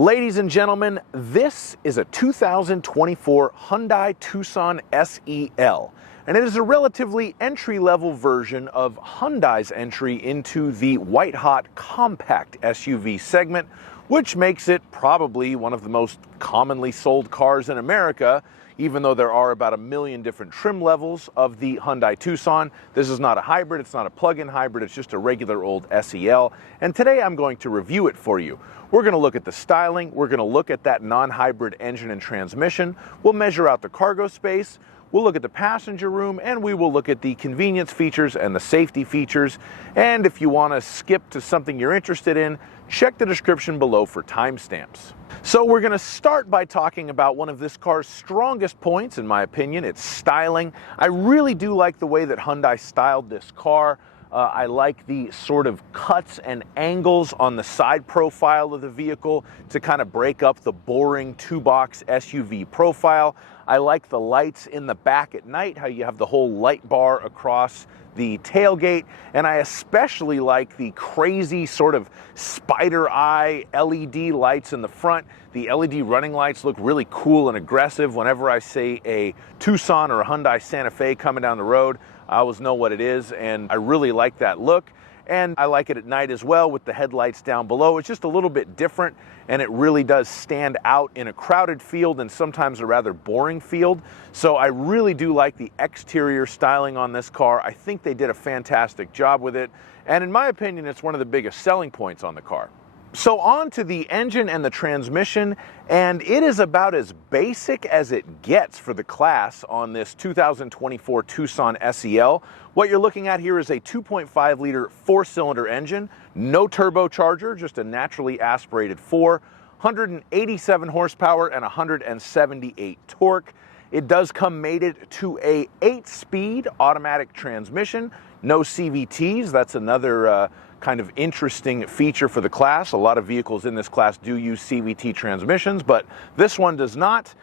Ladies and gentlemen, this is a 2024 Hyundai Tucson SEL, and it is a relatively entry-level version of Hyundai's entry into the white-hot compact SUV segment, which makes it probably one of the most commonly sold cars in America. Even though there are about 1 million different trim levels of the Hyundai Tucson, this is not a hybrid, it's not a plug-in hybrid, it's just a regular old SEL. And today I'm going to review it for you. We're going to look at the styling, we're going to look at that non-hybrid engine and transmission, we'll measure out the cargo space, we'll look at the passenger room, and we will look at the convenience features and the safety features. And if you want to skip to something you're interested in, check the description below for timestamps. So we're going to start by talking about one of this car's strongest points, in my opinion. It's styling. I really do like the way that Hyundai styled this car. I like the sort of cuts and angles on the side profile of the vehicle to kind of break up the boring two-box SUV profile. I like the lights in the back at night, how you have the whole light bar across the tailgate, and I especially like the crazy sort of spider eye LED lights in the front. The LED running lights look really cool and aggressive. Whenever I see a Tucson or a Hyundai Santa Fe coming down the road, I always know what it is, and I really like that look. And I like it at night as well with the headlights down below. It's just a little bit different, and it really does stand out in a crowded field and sometimes a rather boring field. So I really do like the exterior styling on this car. I think they did a fantastic job with it, and in my opinion, it's one of the biggest selling points on the car. So on to the engine and the transmission, and it is about as basic as it gets for the class on this 2024 Tucson SEL. What you're looking at here is a 2.5 liter four-cylinder engine, no turbocharger, just a naturally aspirated 4, 187 horsepower and 178 torque. It does come mated to a 8-speed automatic transmission, no CVTs. That's another kind of interesting feature for the class. A lot of vehicles in this class do use CVT transmissions, but this one does not.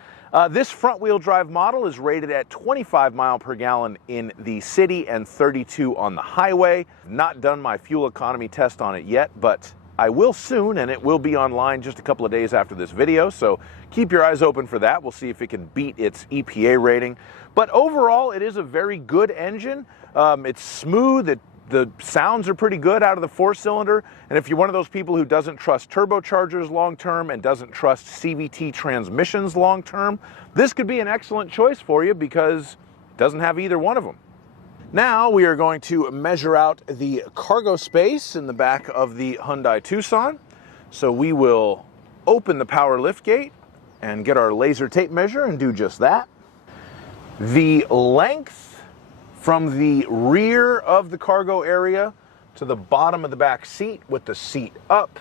This front-wheel drive model is rated at 25 miles per gallon in the city and 32 on the highway. Not done my fuel economy test on it yet, but I will soon, and it will be online just a couple of days after this video, so keep your eyes open for that. We'll see if it can beat its EPA rating. But overall, it is a very good engine. It's smooth. The sounds are pretty good out of the four-cylinder, and if you're one of those people who doesn't trust turbochargers long-term and doesn't trust CVT transmissions long-term, this could be an excellent choice for you because it doesn't have either one of them. Now we are going to measure out the cargo space in the back of the Hyundai Tucson. So we will open the power liftgate and get our laser tape measure and do just that. The length from the rear of the cargo area to the bottom of the back seat with the seat up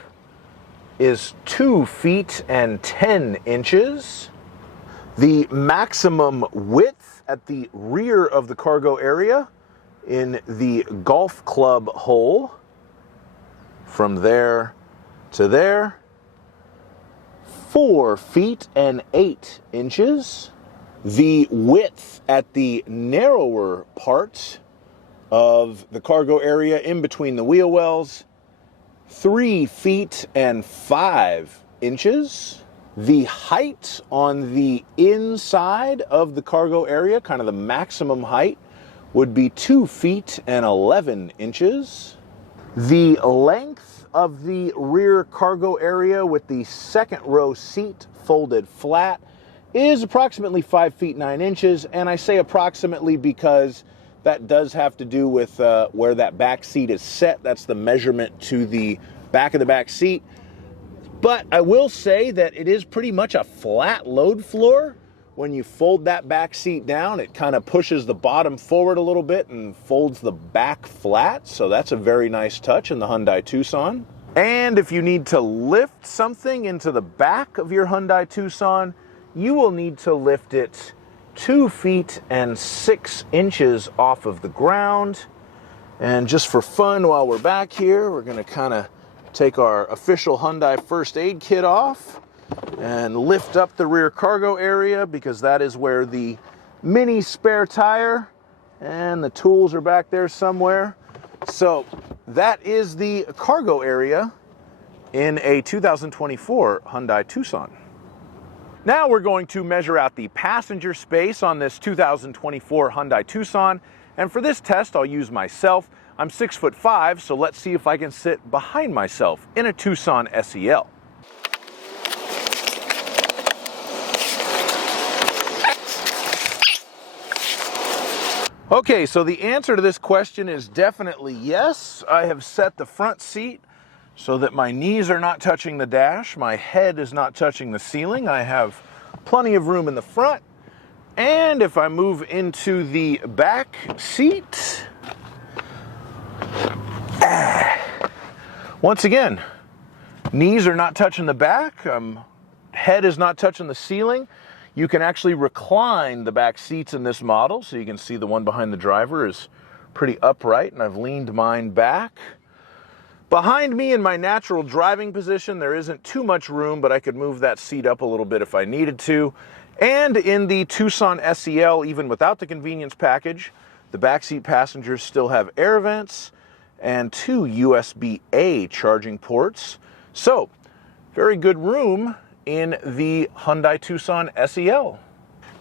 is 2 feet and 10 inches. The maximum width at the rear of the cargo area in the golf club hole from there to there, 4 feet and 8 inches. The width at the narrower part of the cargo area in between the wheel wells, 3 feet and 5 inches. The height on the inside of the cargo area, kind of the maximum height, would be 2 feet and 11 inches. The length of the rear cargo area with the second row seat folded flat is approximately 5 feet 9 inches, and I say approximately because that does have to do with where that back seat is set. That's the measurement to the back of the back seat. But I will say that it is pretty much a flat load floor. When you fold that back seat down, it kind of pushes the bottom forward a little bit and folds the back flat, so that's a very nice touch in the Hyundai Tucson. And if you need to lift something into the back of your Hyundai Tucson, you will need to lift it 2 feet and 6 inches off of the ground. And just for fun, while we're back here, we're going to kind of take our official Hyundai first aid kit off and lift up the rear cargo area, because that is where the mini spare tire and the tools are back there somewhere. So that is the cargo area in a 2024 Hyundai Tucson. Now we're going to measure out the passenger space on this 2024 Hyundai Tucson, and for this test I'll use myself. I'm 6'5", so let's see if I can sit behind myself in a Tucson SEL. Okay, so the answer to this question is definitely yes. I have set the front seat so that my knees are not touching the dash, my head is not touching the ceiling. I have plenty of room in the front. And if I move into the back seat, once again, knees are not touching the back, head is not touching the ceiling. You can actually recline the back seats in this model, so you can see the one behind the driver is pretty upright, and I've leaned mine back. Behind me in my natural driving position, there isn't too much room, but I could move that seat up a little bit if I needed to. And in the Tucson SEL, even without the convenience package, the backseat passengers still have air vents and 2 USB-A charging ports. So, very good room in the Hyundai Tucson SEL.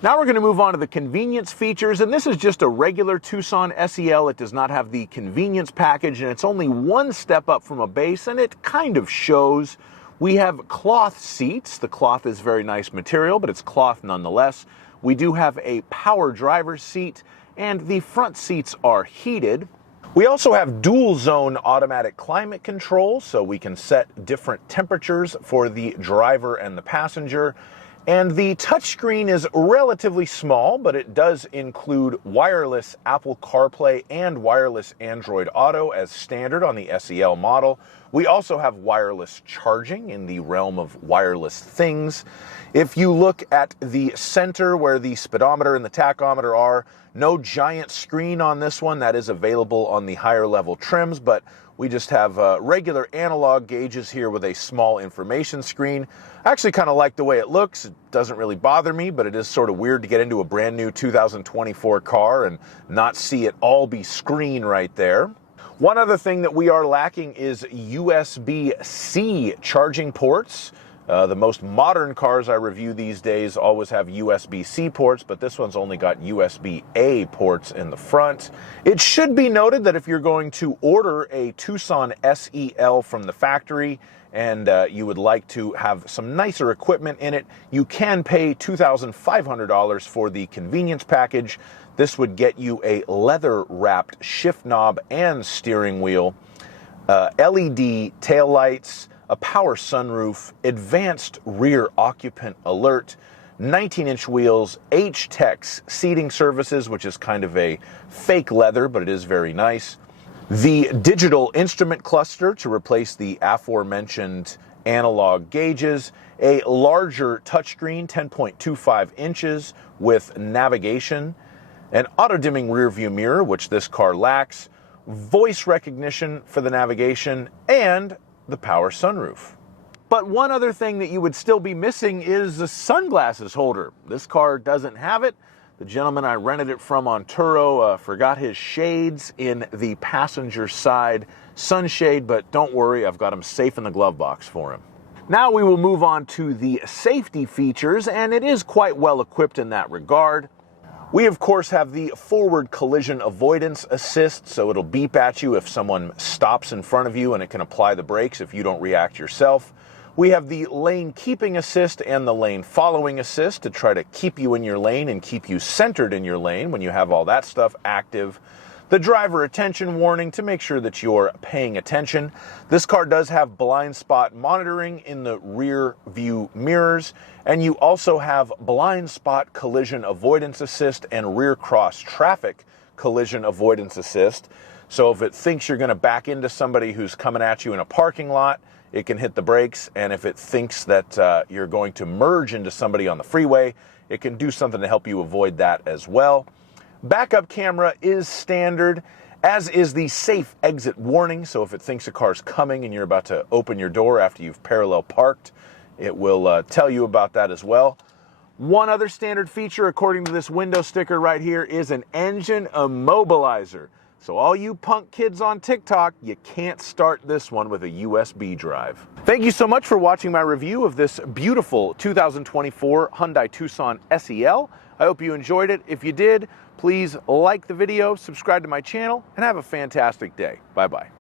Now we're going to move on to the convenience features, and this is just a regular Tucson SEL. It does not have the convenience package, and it's only one step up from a base, and it kind of shows. We have cloth seats. The cloth is very nice material, but it's cloth nonetheless. We do have a power driver's seat, and the front seats are heated. We also have dual zone automatic climate control, so we can set different temperatures for the driver and the passenger. And the touchscreen is relatively small, but it does include wireless Apple CarPlay and wireless Android Auto as standard on the SEL model. We also have wireless charging in the realm of wireless things. If you look at the center where the speedometer and the tachometer are, no giant screen on this one. That is available on the higher level trims, but we just have regular analog gauges here with a small information screen. I actually kind of like the way it looks. It doesn't really bother me, but it is sort of weird to get into a brand new 2024 car and not see it all be screen right there. One other thing that we are lacking is USB-C charging ports. The most modern cars I review these days always have USB-C ports, but this one's only got USB-A ports in the front. It should be noted that if you're going to order a Tucson SEL from the factory and you would like to have some nicer equipment in it, you can pay $2,500 for the convenience package. This would get you a leather-wrapped shift knob and steering wheel, LED taillights, a power sunroof, advanced rear occupant alert, 19-inch wheels, H-Tex seating services, which is kind of a fake leather, but it is very nice. The digital instrument cluster to replace the aforementioned analog gauges, a larger touchscreen, 10.25 inches with navigation, an auto-dimming rear-view mirror, which this car lacks, voice recognition for the navigation, and the power sunroof. But one other thing that you would still be missing is a sunglasses holder. This car doesn't have it. The gentleman I rented it from on Turo forgot his shades in the passenger side sunshade, but don't worry, I've got them safe in the glove box for him. Now we will move on to the safety features, and it is quite well equipped in that regard. We, of course, have the forward collision avoidance assist, so it'll beep at you if someone stops in front of you, and it can apply the brakes if you don't react yourself. We have the lane keeping assist and the lane following assist to try to keep you in your lane and keep you centered in your lane when you have all that stuff active. The driver attention warning to make sure that you're paying attention. This car does have blind spot monitoring in the rear view mirrors, and you also have blind spot collision avoidance assist and rear cross traffic collision avoidance assist. So if it thinks you're going to back into somebody who's coming at you in a parking lot, it can hit the brakes, and if it thinks that you're going to merge into somebody on the freeway, it can do something to help you avoid that as well. Backup camera is standard, as is the safe exit warning. So if it thinks a car's coming and you're about to open your door after you've parallel parked, it will tell you about that as well. One other standard feature, according to this window sticker right here, is an engine immobilizer. So all you punk kids on TikTok, you can't start this one with a USB drive. Thank you so much for watching my review of this beautiful 2024 Hyundai Tucson SEL. I hope you enjoyed it. If you did, please like the video, subscribe to my channel, and have a fantastic day. Bye-bye.